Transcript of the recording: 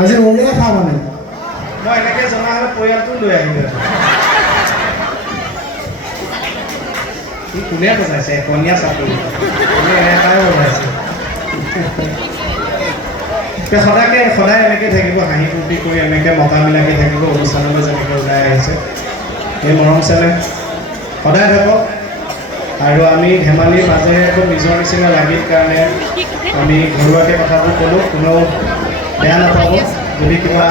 আজি উলিয়াই খাওঁ মানে মই এনেকৈ জনা হ'লে পৰিয়ালটো লৈ আহিলোঁ কোনে বজাইছে কণীয়া চাপৰি এটাই বজাইছে সদায় এনেকৈ থাকিব হাঁহি ফূৰ্তি কৰি এনেকৈ মকাবিলাকে থাকিব অনুষ্ঠানলৈ যেনেকৈ ওলাই আহিছে এই মৰম চেনেহ সদায় থাকক আৰু আমি ধেমালিৰ মাজেৰে আকৌ নিজৰ নিচিনা লাগিল কাৰণে আমি ঘৰুৱাকৈ কথাবোৰ ক'লোঁ কোনেও বেয়া নাপাব যদি কিবা